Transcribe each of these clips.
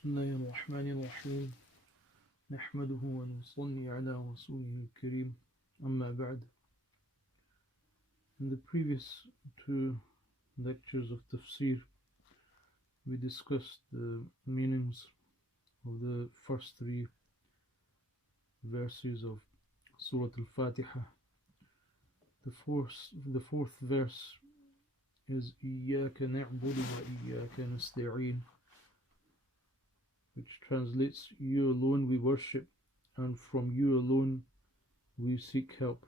بسم الله الرحمن الرحيم نحمده ونصلي على رسوله الكريم أما بعد. In the previous two lectures of Tafseer, we discussed the meanings of the first three verses of Surah Fatihah. The fourth verse is إِيَّاكَ نَعْبُدُ وَإِيَّاكَ نَسْتَعِينُ, which translates, you alone we worship and from you alone we seek help.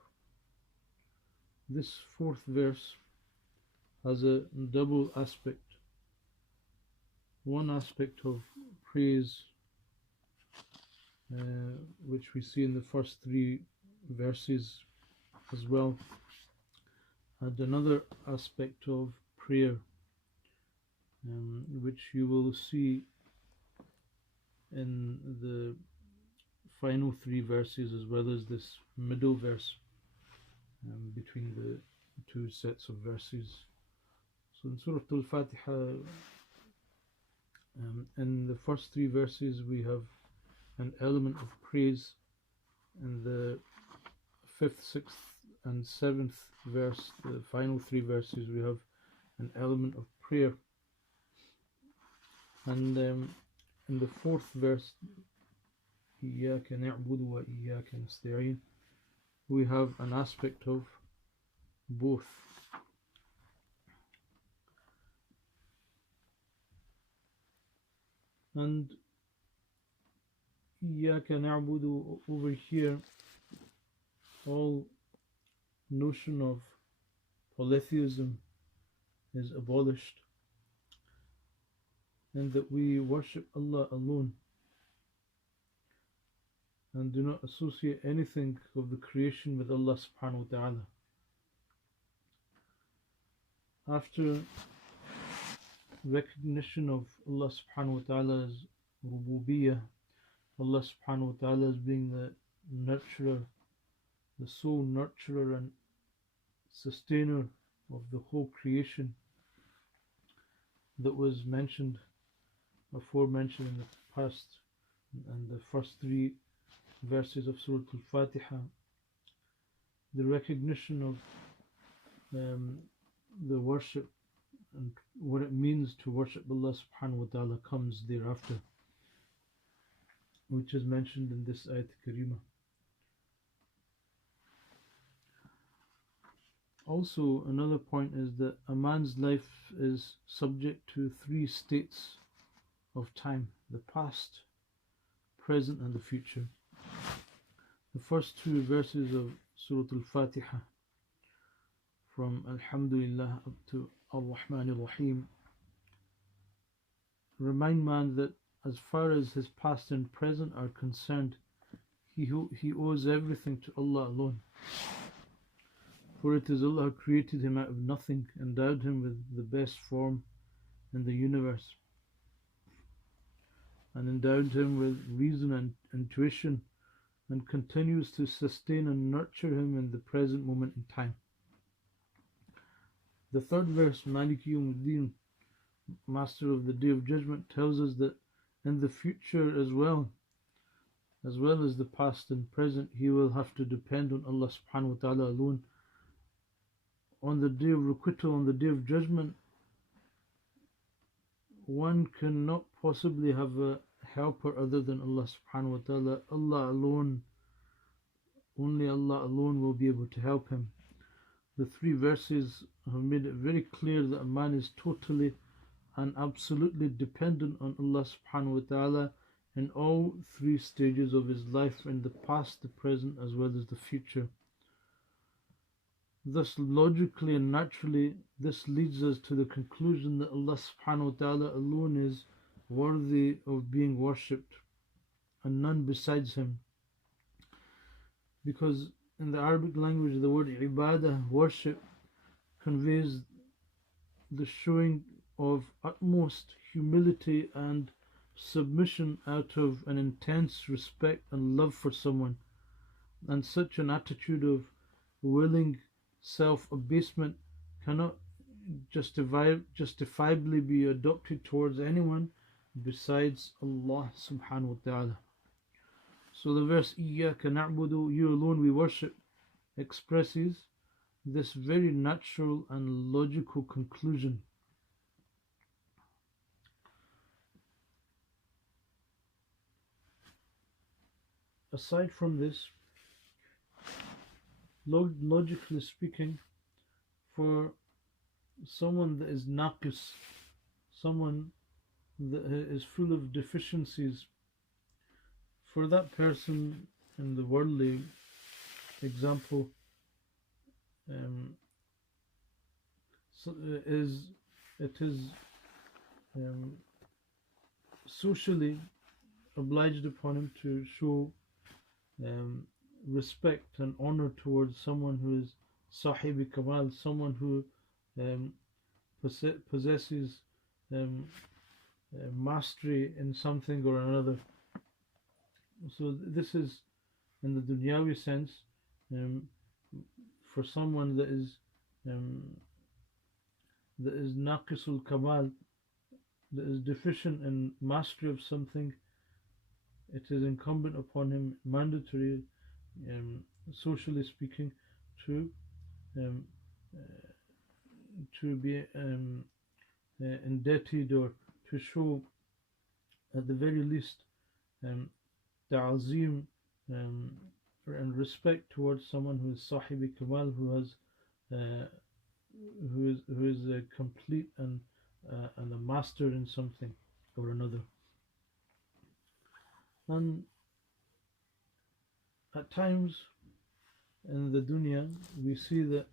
This fourth verse has a double aspect. One aspect of praise, which we see in the first three verses as well, and another aspect of prayer, which you will see in the final three verses as well as this middle verse, between the two sets of verses. So in Surah Al-Fatihah, in the first three verses we have an element of praise. In the fifth, sixth and seventh verse, the final three verses, we have an element of prayer. And in the fourth verse, إِيَّاكَ نَعْبُدُ وَإِيَّاكَ نَسْتَعِينُ, we have an aspect of both. And إِيَّاكَ نَعْبُدُ, over here, all notion of polytheism is abolished, and that we worship Allah alone and do not associate anything of the creation with Allah subhanahu wa ta'ala. After recognition of Allah subhanahu wa ta'ala's rububiyyah, Allah subhanahu wa ta'ala as being the nurturer, the sole nurturer and sustainer of the whole creation that was mentioned, aforementioned in the past, and the first three verses of Surah Al-Fatihah, the recognition of the worship and what it means to worship Allah subhanahu wa ta'ala comes thereafter, which is mentioned in this ayat karima. Also, another point is that a man's life is subject to three states of time: the past, present and the future. The first two verses of Surah Al-Fatihah, from Alhamdulillah up to Ar-Rahman Ar-Rahim, remind man that as far as his past and present are concerned, he owes everything to Allah alone. For it is Allah who created him out of nothing, endowed him with the best form in the universe, and endowed him with reason and intuition, and continues to sustain and nurture him in the present moment in time. The third verse, Maliki Yawmiddin, Master of the Day of Judgment, tells us that in the future as well as the past and present, he will have to depend on Allah subhanahu wa ta'ala alone. On the day of requital, on the day of judgment, one cannot possibly have a helper other than Allah subhanahu wa ta'ala. Allah alone, only Allah alone will be able to help him. The three verses have made it very clear that a man is totally and absolutely dependent on Allah subhanahu wa ta'ala in all three stages of his life, in the past, the present as well as the future. Thus, logically and naturally, this leads us to the conclusion that Allah subhanahu wa ta'ala alone is worthy of being worshipped and none besides him. Because in the Arabic language, the word ibadah, worship, conveys the showing of utmost humility and submission out of an intense respect and love for someone, and such an attitude of willing self-abasement cannot justifiably be adopted towards anyone besides Allah subhanahu wa ta'ala. So the verse إِيَّاكَ نَعْبُدُ, you alone we worship, expresses this very natural and logical conclusion. Aside from this, logically speaking, for someone that is naqis, someone that is full of deficiencies, for that person in the worldly example, so it is socially obliged upon him to show respect and honor towards someone who is Sahibi Kamal, someone who possesses mastery in something or another. So this is in the dunyawi sense, for someone that is naqisul kamal, that is deficient in mastery of something, it is incumbent upon him, mandatory, socially speaking, to be indebted, or to show at the very least ta'zim and respect towards someone who is sahibi kamal, who is a complete and a master in something or another. And at times in the dunya we see that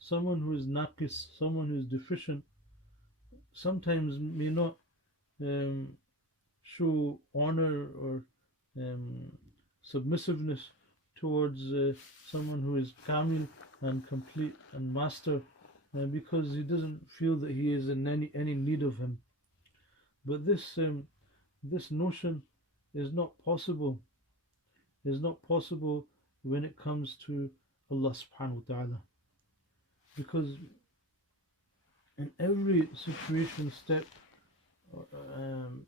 someone who is naqis, someone who is deficient, sometimes may not show honor or submissiveness towards someone who is kamil and complete and master, because he doesn't feel that he is in any need of him. But this notion is not possible when it comes to Allah subhanahu wa ta'ala, because in every situation, step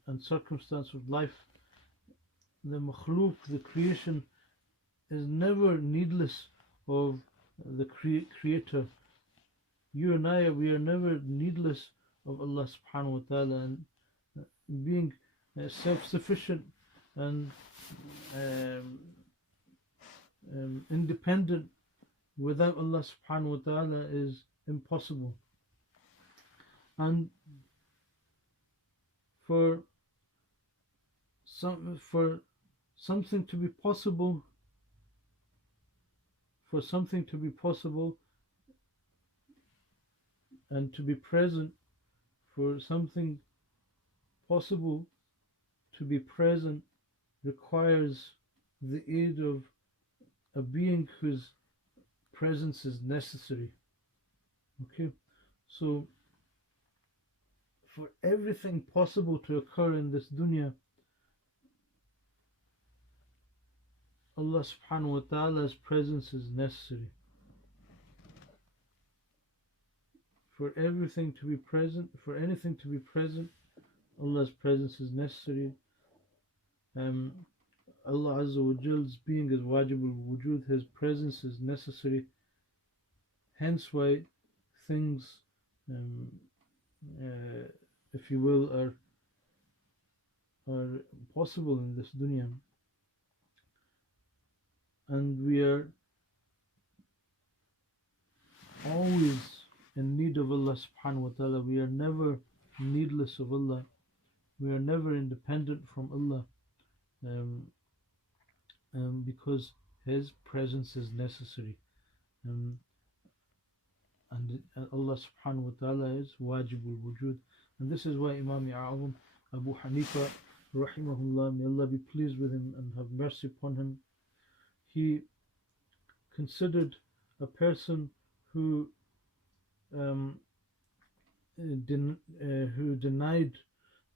and circumstance of life, the makhluk, the creation, is never needless of the creator. You and I, we are never needless of Allah subhanahu wa ta'ala, and being self-sufficient and independent without Allah subhanahu wa ta'ala is impossible. And for something to be possible, and to be present, for something possible to be present, requires the aid of a being whose presence is necessary. Okay, so for everything possible to occur in this dunya, Allah subhanahu wa ta'ala's presence is necessary. For everything to be present, for anything to be present, Allah's presence is necessary. Allah Azza wa Jal's being is wajibul wujud, His presence is necessary. Hence why things, if you will, are possible in this dunya. And we are always in need of Allah subhanahu wa ta'ala. We are never needless of Allah. We are never independent from Allah, because His presence is necessary. And Allah subhanahu wa ta'ala is wajibul wujud. And this is why Imam A'azam Abu Hanifa rahimahullah, may Allah be pleased with him and have mercy upon him, he considered a person who denied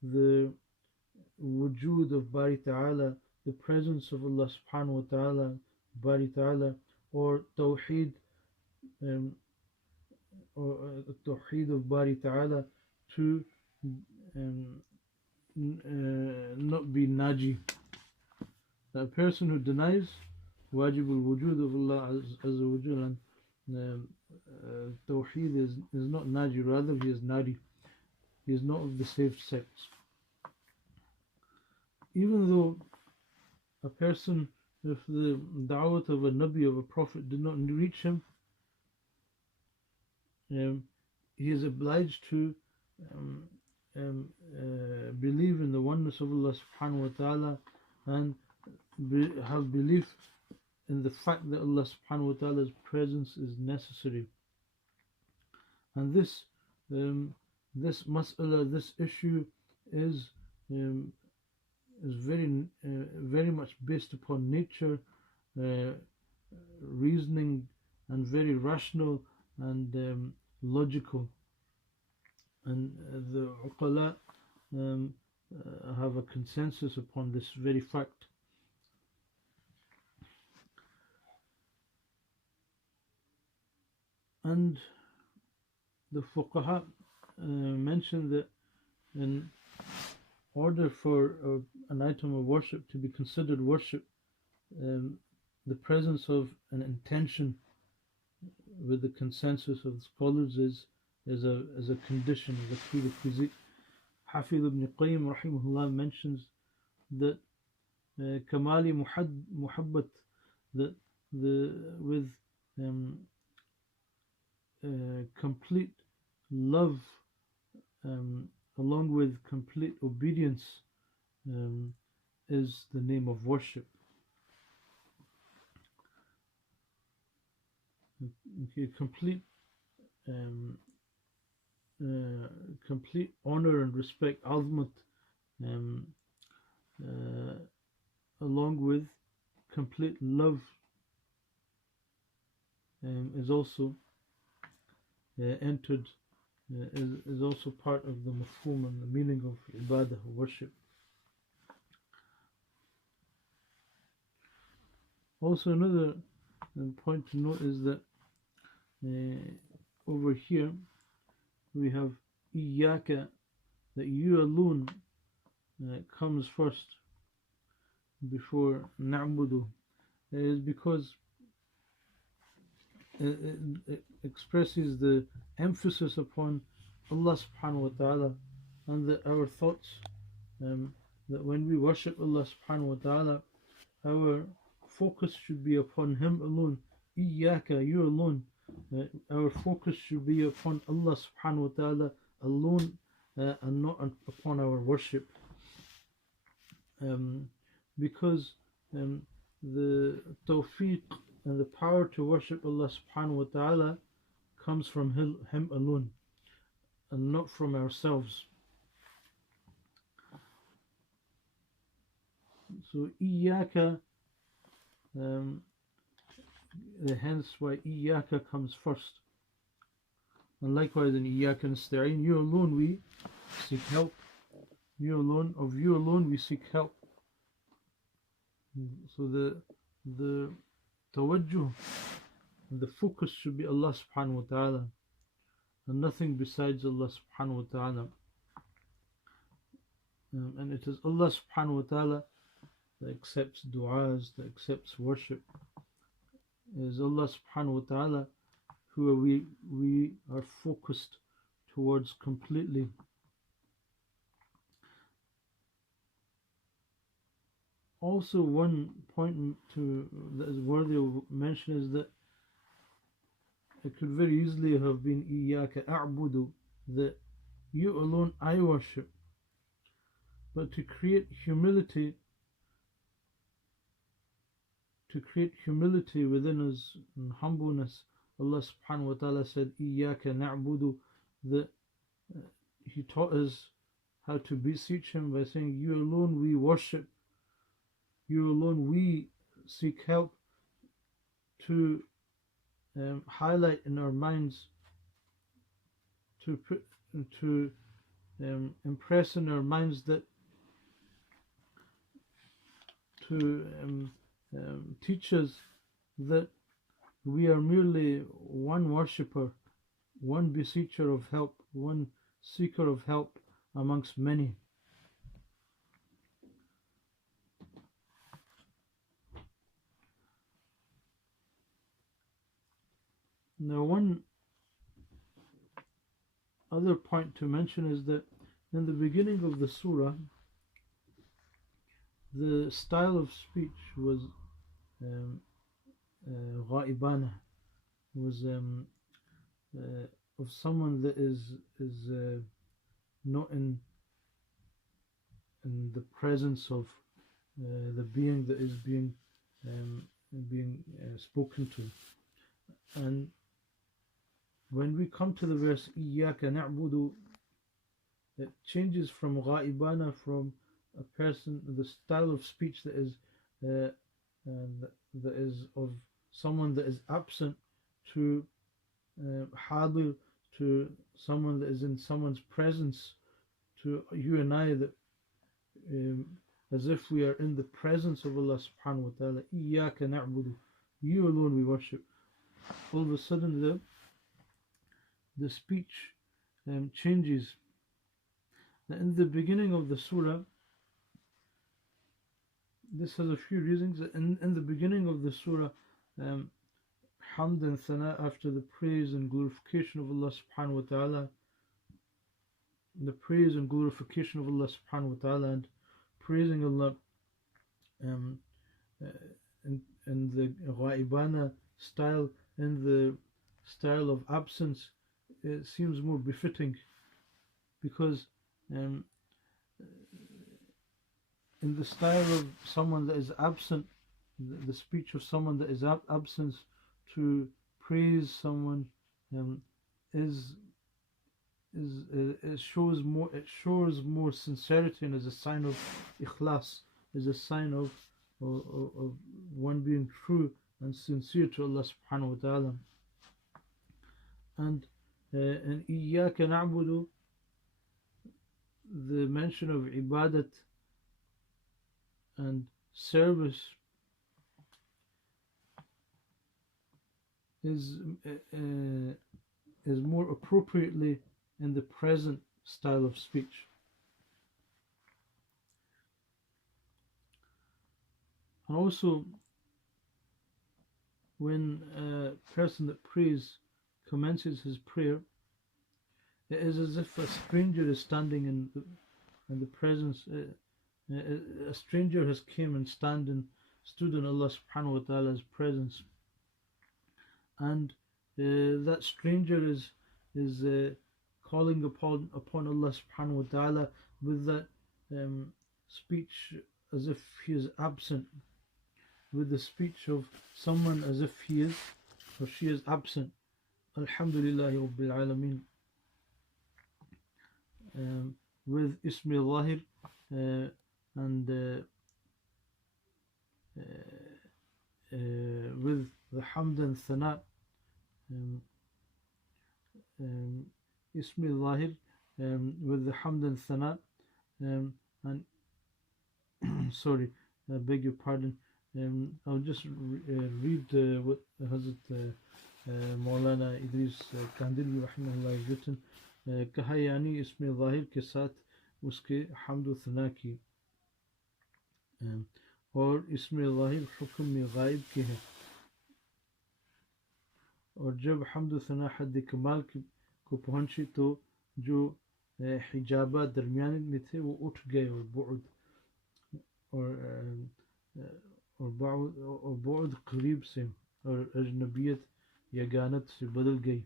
the wujud of Bari Ta'ala, the presence of Allah subhanahu wa ta'ala, Bari Ta'ala, or Tawheed, or Tawheed of Bari Ta'ala, to not be naji. A person who denies wajib al-wujud of Allah Azza wa Jalla and Tawheed is not naji, rather he is nari. He is not of the saved sects. Even though a person, if the da'wat of a Nabi, of a Prophet, did not reach him, he is obliged to believe in the oneness of Allah subhanahu wa ta'ala and have belief in the fact that Allah subhanahu wa ta'ala's presence is necessary. And this mas'ala, this issue is very much based upon nature, reasoning, and very rational and logical. And the uqala have a consensus upon this very fact. And the fuqaha mentioned that in order for an item of worship to be considered worship, the presence of an intention with the consensus of the scholars is a condition, is a prerequisite. Hafiz ibn Qayyim rahimahullah mentions that kamali muhabbat, that with complete love along with complete obedience is the name of worship. Okay, complete honor and respect, azmat, along with complete love is also entered, is also part of the mafhum and the meaning of ibadah, worship. Also, another point to note is that over here we have iyaka, that you alone comes first before na'budu. It is because it expresses the emphasis upon Allah subhanahu wa ta'ala, and that our thoughts, that when we worship Allah subhanahu wa ta'ala, our focus should be upon Him alone. Iyaka, you alone. Our focus should be upon Allah subhanahu wa ta'ala alone, and not upon our worship. Because the tawfiq and the power to worship Allah subhanahu wa ta'ala comes from Him alone and not from ourselves. So iyaka, hence why iyaka comes first. And likewise in iyaka nasta'in, you alone we seek help. You alone, of you alone we seek help. So the tawajjuh, the focus should be Allah subhanahu wa ta'ala and nothing besides Allah subhanahu wa ta'ala. And it is Allah subhanahu wa ta'ala that accepts du'as, that accepts worship. It is Allah subhanahu wa ta'ala who we are focused towards completely. Also, one point that is worthy of mention is that it could very easily have been Iyaka a'budu, that you alone I worship. But to create humility within us and humbleness, Allah subhanahu wa ta'ala said Iyaka na'budu, that He taught us how to beseech Him by saying, you alone we worship. You alone we seek help, to highlight in our minds, to impress in our minds that, to teach us that we are merely one worshipper, one beseecher of help, one seeker of help amongst many. Now, one other point to mention is that in the beginning of the surah, the style of speech was um, ghaibana, was of someone that is not in the presence of the being that is um, being spoken to. And when we come to the verse إِيَّاكَ نَعْبُدُ, it changes from ghaibana, from a person, the style of speech that is uh, that is of someone that is absent, to hadir, to someone that is in someone's presence, to you and I, that um, as if we are in the presence of Allah subhanahu wa ta'ala. إِيَّاكَ نَعْبُدُ, you alone we worship. All of a sudden the speech changes. In the beginning of the surah, this has a few reasons. In the beginning of the surah, hamd and thana, after the praise and glorification of Allah subhanahu wa ta'ala, the praise and glorification of Allah subhanahu wa ta'ala, and praising Allah um, in the ghaibana style, in the style of absence, it seems more befitting, because in the style of someone that is absent, the speech of someone that is absent, to praise someone it shows more sincerity, and is a sign of ikhlas, is a sign of one being true and sincere to Allah subhanahu wa ta'ala. And in إِيَّاكَ نَعْبُدُ, the mention of ibadat and service is more appropriately in the present style of speech. And also, when a person that prays commences his prayer, it is as if a stranger is standing in the presence. A stranger has came and stood in Allah subhanahu wa ta'ala's presence, and that stranger is calling upon Allah subhanahu wa ta'ala with that speech as if he is absent, with the speech of someone as if he is or she is absent. Alhamdulillahi Rabbil Alameen. With Ismi Zahir and with the Hamd and Thana, Ismi Zahir with the Hamd and Thana, and sorry, I beg your pardon. I'll just read what Hazrat Maulana Idris Kandili rahimahullah has written. कहा यानी इसमें ज़ाहिर के साथ उसके हम्द व सना की, और इसमें ज़ाहिर हुक्म में गायब के है, और जब हम्द व सना हद कमाल को पहुँचे तो जो हिजाबा दरमियान में थे वो उठ गए, और बुअद करीब से और अजनबियत यगानत से बदल गई,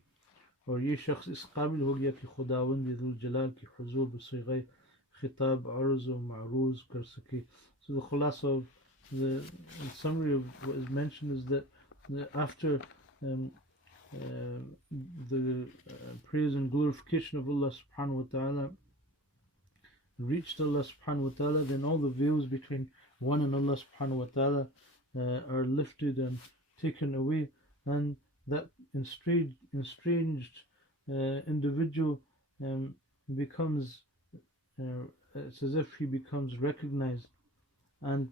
और ये शख्स इस काबिल हो गया कि खुदावंद ज़ुल जलाल की हुज़ूर बसिग़ह खिताब अर्ज़ व मारूज़ कर सके. So the khulasa of the summary of what is mentioned is that after the praise and glorification of Allah subhanahu wa ta'ala reached Allah subhanahu wa ta'ala, then all the veils between one and Allah subhanahu wa ta'ala are lifted and taken away, and that estranged individual becomes, it's as if he becomes recognized, and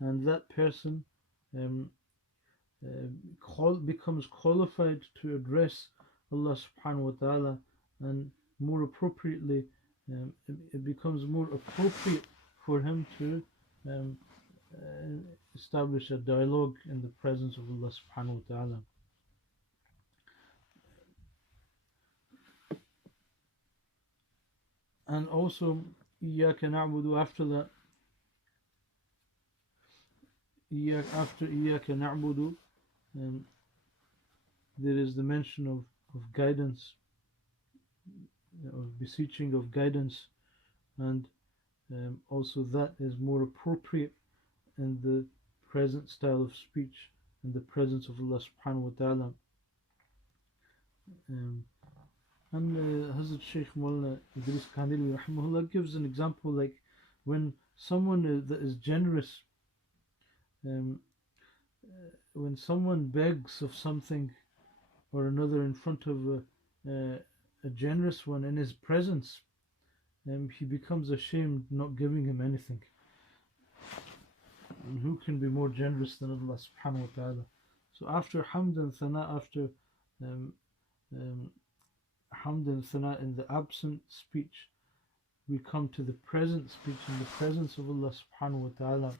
that person becomes qualified to address Allah subhanahu wa ta'ala, and more appropriately it becomes more appropriate for him to establish a dialogue in the presence of Allah subhanahu wa ta'ala. And also, إياك نعبد, after that, after إياك نعبد, there is the mention of guidance, of beseeching of guidance, and also that is more appropriate in the present style of speech in the presence of Allah subhanahu wa ta'ala. And Hazrat Shaykh Mullah Idris Kandili rahimahullah gives an example, like when someone that is generous, when someone begs of something or another in front of a generous one in his presence, he becomes ashamed not giving him anything. And who can be more generous than Allah subhanahu wa ta'ala? So after hamd and thana, after hamd and thana in the absent speech, we come to the present speech in the presence of Allah subhanahu wa ta'ala,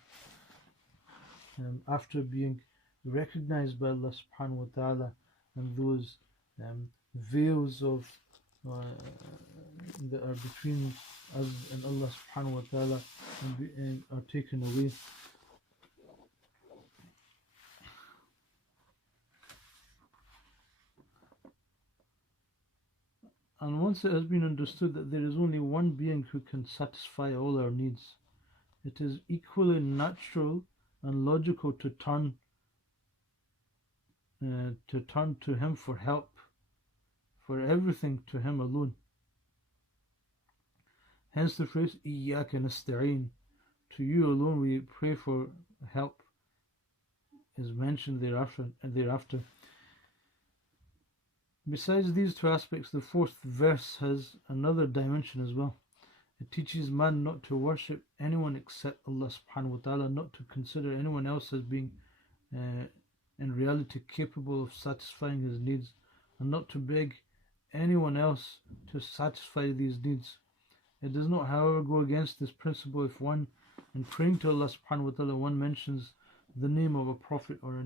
after being recognized by Allah subhanahu wa ta'ala, and those veils of that are between us and Allah subhanahu wa ta'ala and are taken away. And once it has been understood that there is only one being who can satisfy all our needs, it is equally natural and logical to turn to him for help, for everything to him alone. Hence the phrase إِيَّاكَ نَسْتَعِينُ, to you alone we pray for help, is mentioned thereafter. Besides these two aspects, the fourth verse has another dimension as well. It teaches man not to worship anyone except Allah subhanahu wa ta'ala, not to consider anyone else as being in reality capable of satisfying his needs, and not to beg anyone else to satisfy these needs. It does not, however, go against this principle if one, in praying to Allah subhanahu wa ta'ala, one mentions the name of a prophet or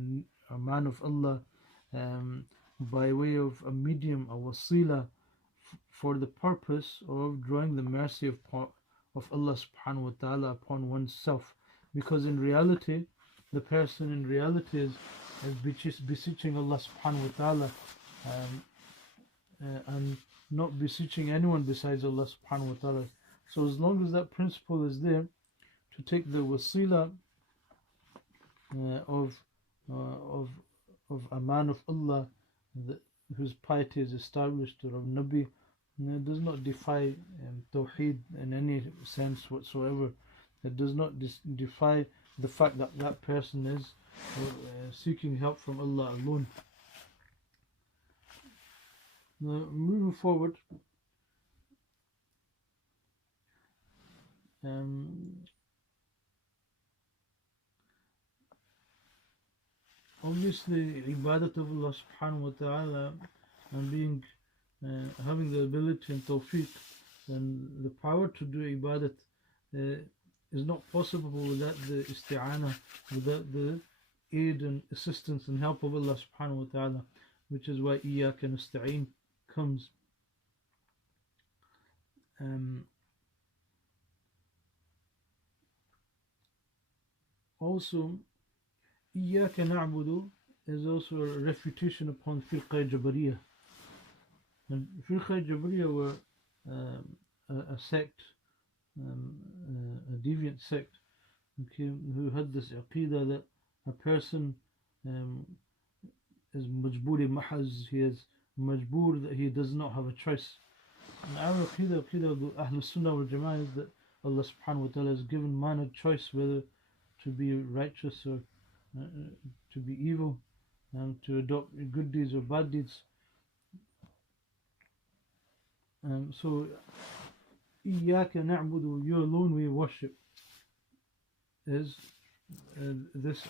a man of Allah by way of a medium, a wasila, for the purpose of drawing the mercy of Allah subhanahu wa ta'ala upon oneself. Because in reality, the person in reality is beseeching Allah subhanahu wa ta'ala, and not beseeching anyone besides Allah subhanahu wa ta'ala. So as long as that principle is there, to take the wasila of a man of Allah whose piety is established, or of Nabi, does not defy Tawheed in any sense whatsoever. It does not defy the fact that that person is seeking help from Allah alone. Now, moving forward, obviously ibadat of Allah subhanahu wa ta'ala and being having the ability and tawfiq and the power to do ibadat is not possible without the isti'ana, without the aid and assistance and help of Allah subhanahu wa ta'ala, which is why إِيَّاكَ نَسْتَعِينُ comes. Also, إِيَّاكَ نَعْبُدُ is also a refutation upon Firqa Jabariyah. And Firqa Jabariyah were a sect, a deviant sect, okay, who had this aqidah that a person is majburi mahaz, he is majbur, that he does not have a choice. And our aqidah of Ahlul Sunnah wal Jama'ah is that Allah subhanahu wa ta'ala has given man a choice whether to be righteous or to be evil, and to adopt good deeds or bad deeds. So إِيَّاكَ نَعْبُدُ, you alone we worship, is this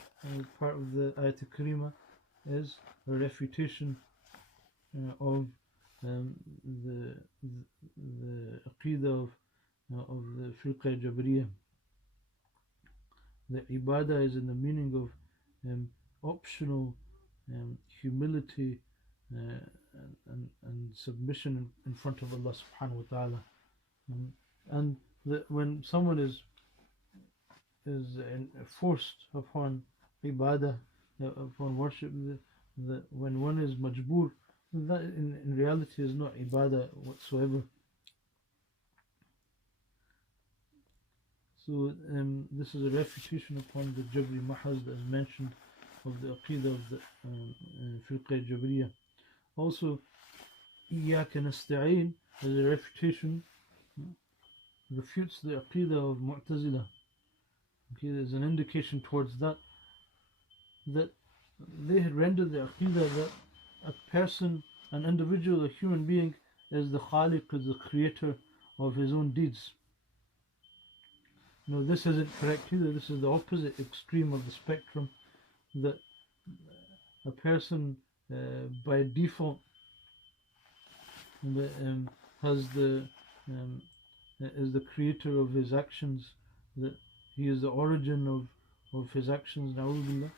part of the Ayat al-Karima is a refutation of the aqidah of the Firqa Jabariyah. The ibadah is in the meaning of optional humility and submission in front of Allah subhanahu wa ta'ala. And that when someone is forced upon ibadah, upon worship, when one is majboor, that in reality is not ibadah whatsoever. So this is a refutation upon the Jabri Mahaz that is mentioned of the Aqidah of the Firqa Jabriya. Also, Iyaka Nasta'een as a refutation refutes the Aqidah of Mu'tazila. Okay, there's an indication towards that they had rendered the Aqidah that a person, an individual, a human being, is the Khaliq, is the creator of his own deeds. No, this isn't correct either. This is the opposite extreme of the spectrum, that a person by default has is the creator of his actions, that he is the origin of his actions. Na'udhu,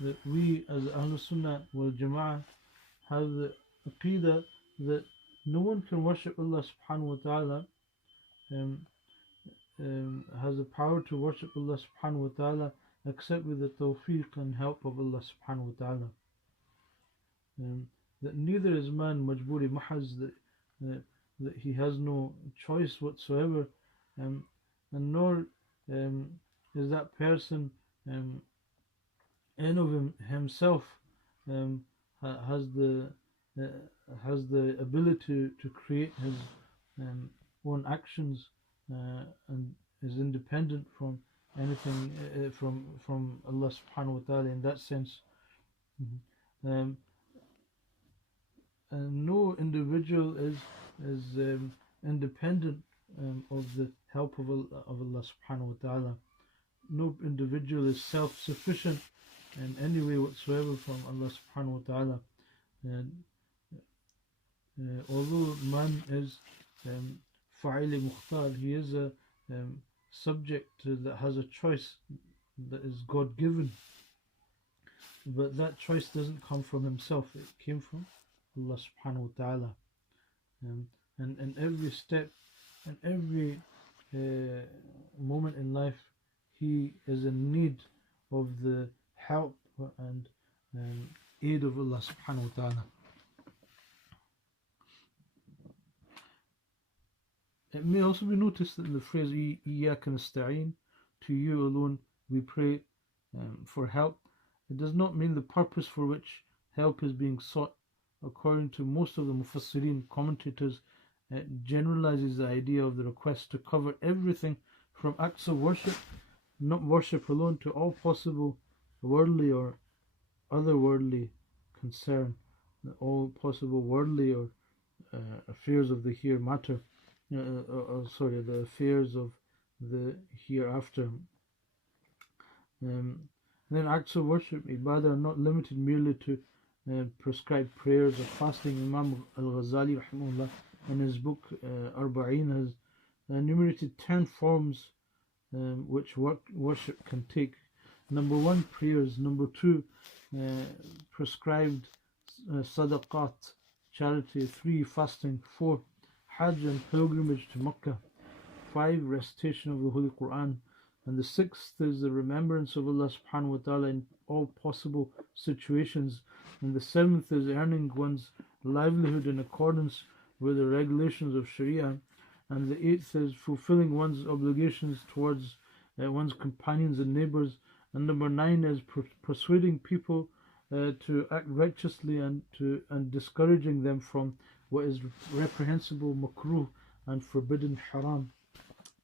that we as Ahlul Sunnah wal Jama'ah have the Aqidah that no one can worship Allah subhanahu wa ta'ala, has the power to worship Allah subhanahu wa ta'ala except with the tawfiq and help of Allah subhanahu wa ta'ala. That neither is man majburi mahaz, that he has no choice whatsoever, and nor is that person in of himself has the ability to create his own actions, and is independent from anything from Allah subhanahu wa ta'ala in that sense. And no individual is independent of the help of Allah subhanahu wa ta'ala. No individual is self-sufficient in any way whatsoever from Allah subhanahu wa ta'ala. And although man is fa'ili mukhtar, he is a subject that has a choice that is God-given, but that choice doesn't come from himself, it came from Allah subhanahu wa ta'ala. And in every step, in every moment in life, he is in need of the help and aid of Allah subhanahu wa ta'ala. It may also be noticed that in the phrase Iyaka nasta'een, to you alone we pray for help, it does not mean the purpose for which help is being sought. According to most of the Mufassirin commentators, it generalizes the idea of the request to cover everything from acts of worship, not worship alone, to all possible worldly or otherworldly concern, all possible worldly or affairs of the hereafter, the affairs of the hereafter. Then acts of worship, ibadah, are not limited merely to prescribed prayers or fasting. Imam al-Ghazali rahimahullah in his book Arba'in has enumerated 10 forms which worship can take. Number 1, prayers. Number 2, prescribed sadaqat, charity. 3, fasting. 4, hajj and pilgrimage to Mecca. 5, recitation of the Holy Quran. And the 6th is the remembrance of Allah subhanahu wa ta'ala in all possible situations. And the 7th is earning one's livelihood in accordance with the regulations of Sharia. And the 8th is fulfilling one's obligations towards one's companions and neighbors. And number 9 is persuading people to act righteously and discouraging them from what is reprehensible, makruh, and forbidden, haram.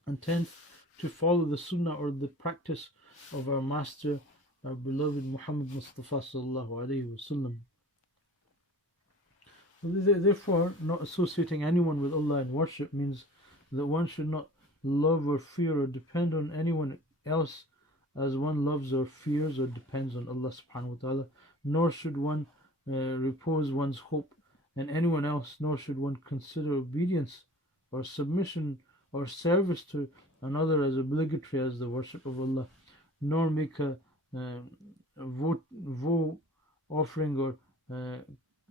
And 10th, to follow the sunnah or the practice of our master, our beloved Muhammad Mustafa sallallahu alayhi wa sallam. Therefore, not associating anyone with Allah in worship means that one should not love or fear or depend on anyone else as one loves or fears or depends on Allah subhanahu wa ta'ala, nor should one repose one's hope in anyone else, nor should one consider obedience or submission or service to another as obligatory as the worship of Allah, nor make a vow offering or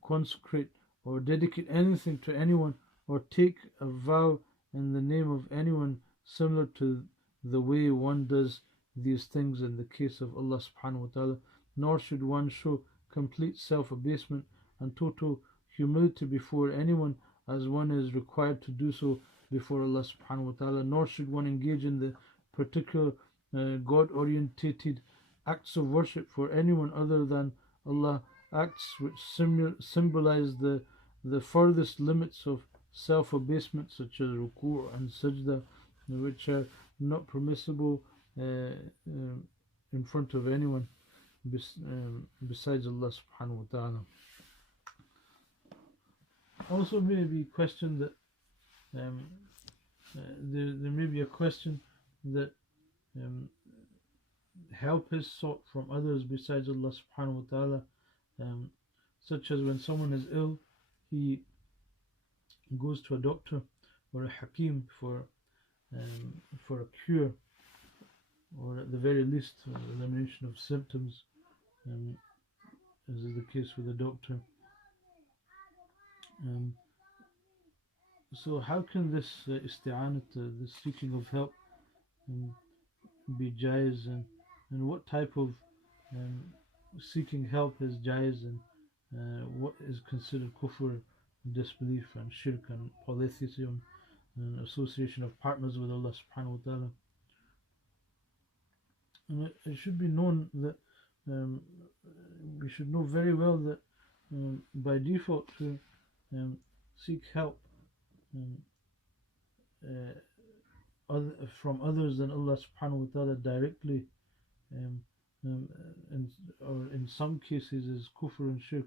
consecrate or dedicate anything to anyone, or take a vow in the name of anyone similar to the way one does these things in the case of Allah subhanahu wa ta'ala, nor should one show complete self-abasement and total humility before anyone as one is required to do so before Allah subhanahu wa ta'ala, nor should one engage in the particular God-orientated acts of worship for anyone other than Allah, acts which symbolize the furthest limits of self-abasement, such as ruku' and sajda, which are not permissible in front of anyone besides Allah subhanahu wa ta'ala. Also may be questioned that there may be a question that help is sought from others besides Allah subhanahu wa ta'ala, such as when someone is ill, he goes to a doctor or a hakim for a cure, or at the very least elimination of symptoms, as is the case with a doctor. So how can this isti'anat, this seeking of help, be jaiz, and what type of seeking help is jaiz, and what is considered kufr, disbelief, and shirk, and polytheism, and association of partners with Allah subhanahu wa ta'ala? And it should be known that we should know very well that by default to seek help from others than Allah subhanahu wa ta'ala directly, or in some cases is kufr and shirk,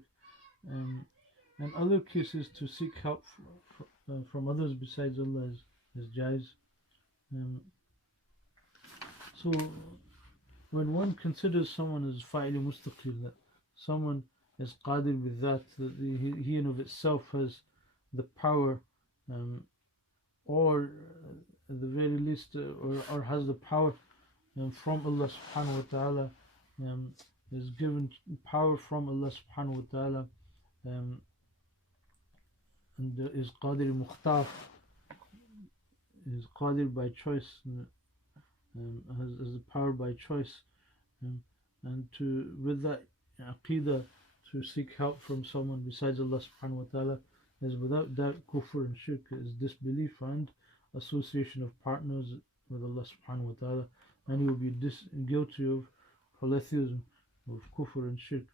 and other cases to seek help from others besides Allah is jaiz. So when one considers someone as fa'ili mustaqil, that someone is qadir with that he in of itself has the power, or at the very least, or has the power from Allah subhanahu wa ta'ala, is given power from Allah subhanahu wa ta'ala, and is qadir mukhtar, is qadir by choice, has the power by choice, and to with that aqidah to seek help from someone besides Allah subhanahu wa ta'ala is without doubt kufr and shirk, is disbelief and association of partners with Allah subhanahu wa ta'ala, and he will be guilty of polytheism, of kufr and shirk.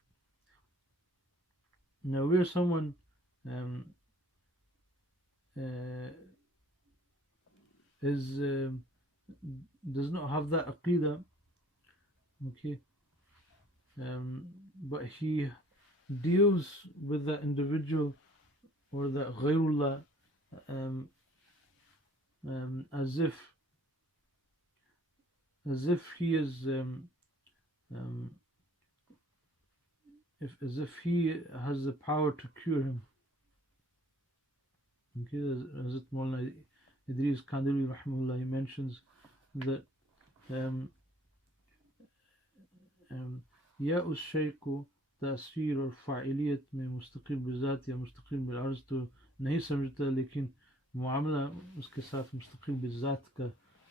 Now where someone does not have that aqidah, okay, but he deals with that individual or that ghayrullah as if he is as if he has the power to cure him. Okay, as Maulana Idris Kandili rahimahullah, he mentions that या उस शय को तासीर और फ़ाइलियत में मुस्तकिल बिज़ात या मुस्तकिल बिलअर्ज़ तो नहीं समझता, लेकिन मुआमला उसके साथ मुस्तकिल बिज़ात का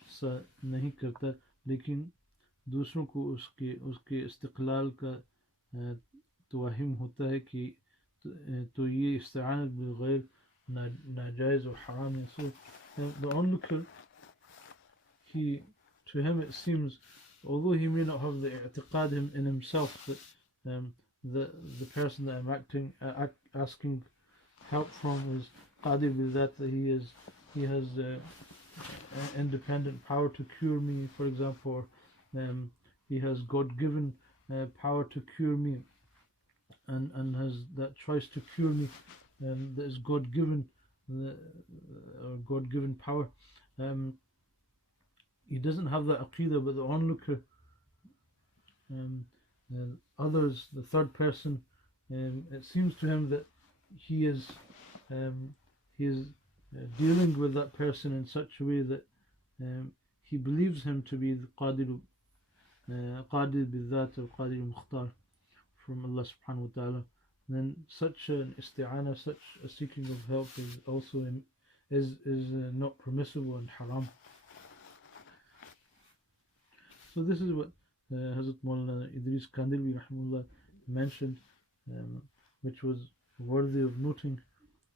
सा नहीं करता, लेकिन दूसरों को उसके इस्तिक़लाल का तवाहिम होता है कि तो ये इस्तिआनत बिग़ैर नाजायज़ और हराम है. So the onlooker, to him it seems, although he may not have the i'tiqad in himself that the person that I'm asking help from is qadir with that he has independent power to cure me, for example, or he has God-given power to cure me, and has that choice to cure me, that is God-given, or God-given power. He doesn't have that aqidah, but the onlooker, and others, the third person, it seems to him that he is dealing with that person in such a way that he believes him to be the qadir bizat or qadir mukhtar from Allah subhanahu wa ta'ala. Then such an isti'ana, such a seeking of help is also is not permissible and haram. So this is what Hazrat Maulana Idris Kandilwi rahimahullah mentioned, which was worthy of noting.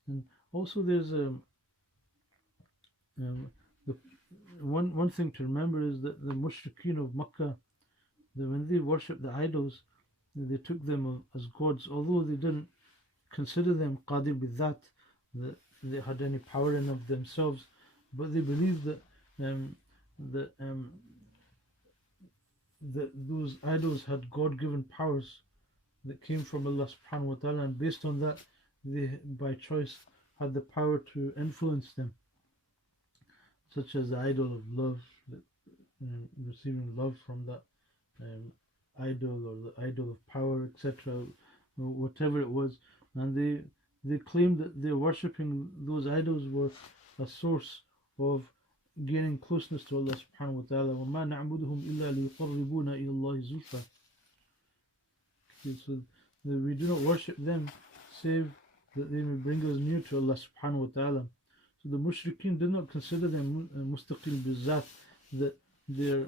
And also there's the one thing to remember is that the mushrikeen of Makkah, when they worshipped the idols, they took them as gods, although they didn't consider them qadir bidat, that they had any power in of themselves, but they believed that that that those idols had God-given powers that came from Allah subhanahu wa ta'ala, and based on that they by choice had the power to influence them, such as the idol of love, that, receiving love from that idol, or the idol of power, etc., whatever it was. And they claimed that their worshipping those idols were a source of gaining closeness to Allah subhanahu wa ta'ala. وَمَا نَعْبُدُهُمْ إِلَّا لِيُقَرِّبُونَ إِلَى اللَّهِ زُلْفَى. So we do not worship them save that they may bring us near to Allah subhanahu wa ta'ala. So the mushrikeen did not consider them mustaqil bizat, that they're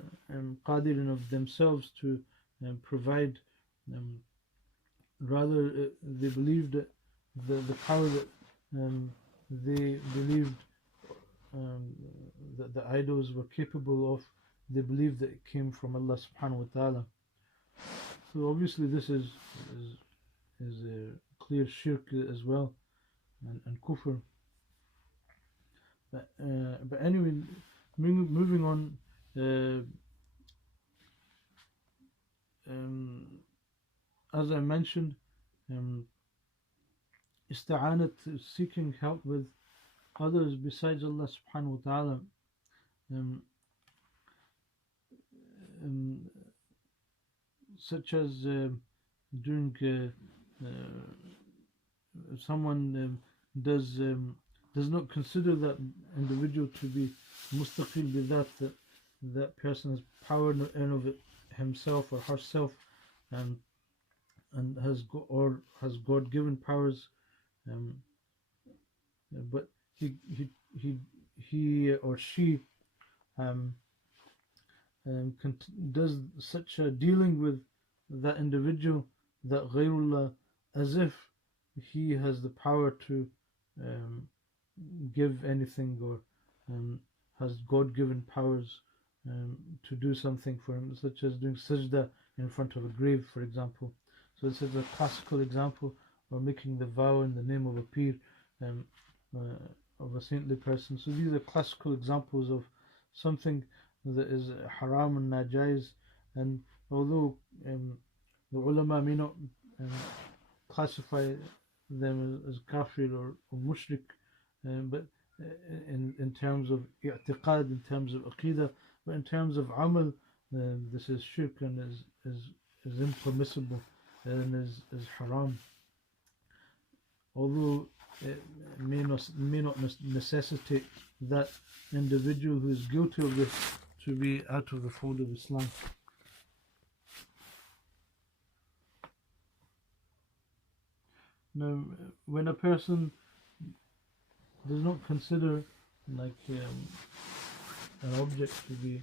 qadir of themselves to provide. Rather, they believed that the power that they believed that the idols were capable of, they believed that it came from Allah subhanahu wa ta'ala. So obviously this is a clear shirk as well, and kufr. But anyway, moving on, as I mentioned, ista'anat, seeking help with others besides Allah subhanahu wa ta'ala, such as during someone does not consider that individual to be mustaqil bidat, that person has power in of it himself or herself, and has God-given powers, but he or she does such a dealing with that individual, that ghayrullah, as if he has the power to give anything, or has God-given powers to do something for him, such as doing sajda in front of a grave, for example. So this is a classical example, or making the vow in the name of a peer, of a saintly person. So these are classical examples of something that is haram and najaiz, and although the ulama may not classify them as kafir or mushrik, but in terms of i'tiqad, in terms of aqidah, but in terms of amal, this is shirk and is impermissible and is haram. Although it may not necessitate that individual who is guilty of this to be out of the fold of Islam. Now, when a person does not consider like an object to be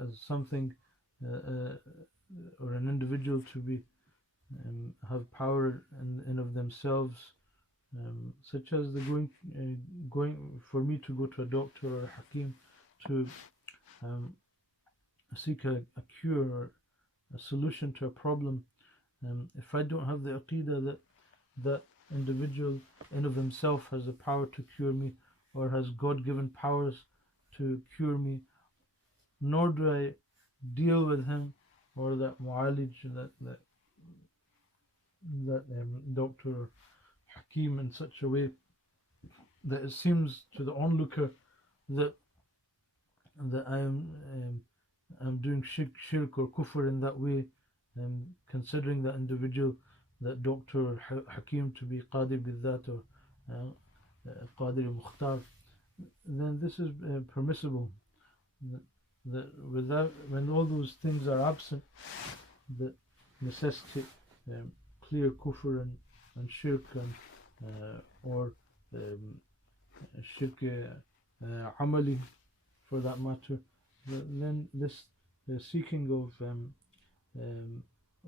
as something, or an individual to be have power in of themselves, such as the going for me to go to a doctor or a hakim to seek a cure or a solution to a problem. If I don't have the aqidah that individual in of himself has the power to cure me, or has God-given powers to cure me, nor do I deal with him or that mu'alij, that doctor or hakim in such a way that it seems to the onlooker that I'm doing shirk or kufr in that way, considering that individual, that doctor or hakim, to be qadir bidat or qadir mukhtar, then this is permissible. That without, when all those things are absent that necessitate clear kufr and shirk, and or shirk amali for that matter, then this seeking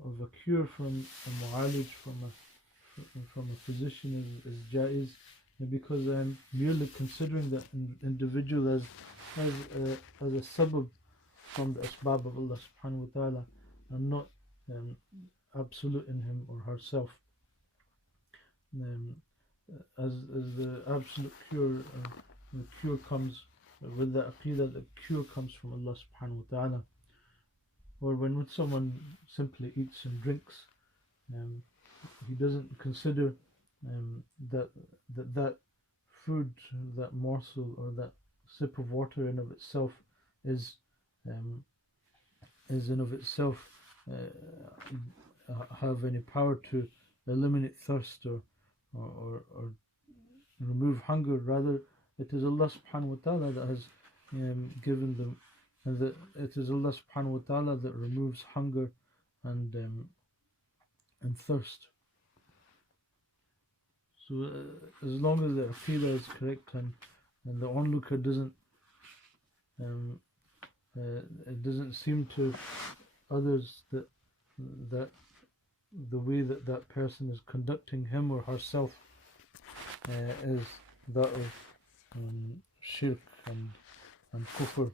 of a cure from a mu'alij, from a physician is jaiz, because merely considering that individual as a sabab from the asbab of Allah subhanahu wa ta'ala, and not absolute in him or herself. As the absolute cure, the cure comes with the aqidah, the cure comes from Allah subhanahu wa ta'ala. Or when someone simply eats and drinks, he doesn't consider that food, that morsel, or that sip of water in of itself is in of itself have any power to eliminate thirst or remove hunger. Rather, it is Allah subhanahu wa ta'ala that has given them, and that it is Allah subhanahu wa ta'ala that removes hunger and thirst. So as long as the aqidah is correct and the onlooker doesn't it doesn't seem to others that the way that person is conducting him or herself is that of shirk and kufr.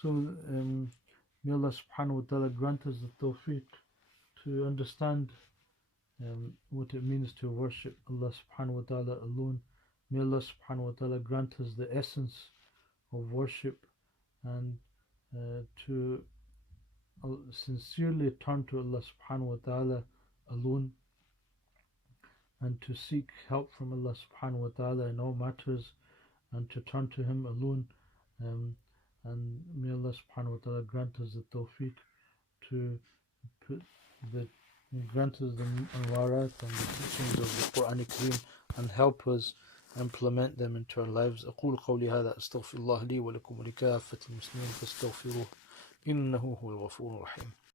So may Allah subhanahu wa ta'ala grant us the tawfiq to understand what it means to worship Allah subhanahu wa ta'ala alone. May Allah subhanahu wa ta'ala grant us the essence of worship, and to sincerely turn to Allah subhanahu wa ta'ala alone, and to seek help from Allah subhanahu wa ta'ala in all matters, and to turn to Him alone. And may Allah subhanahu wa ta'ala grant us the tawfiq to grant us the anwarat and the teachings of the Quran Kareem, and help us implement them into our lives. أقول قولي هذا أستغفر الله لي ولكم ولكافة المسلمين فاستغفروه إنه هو الغفور الرحيم.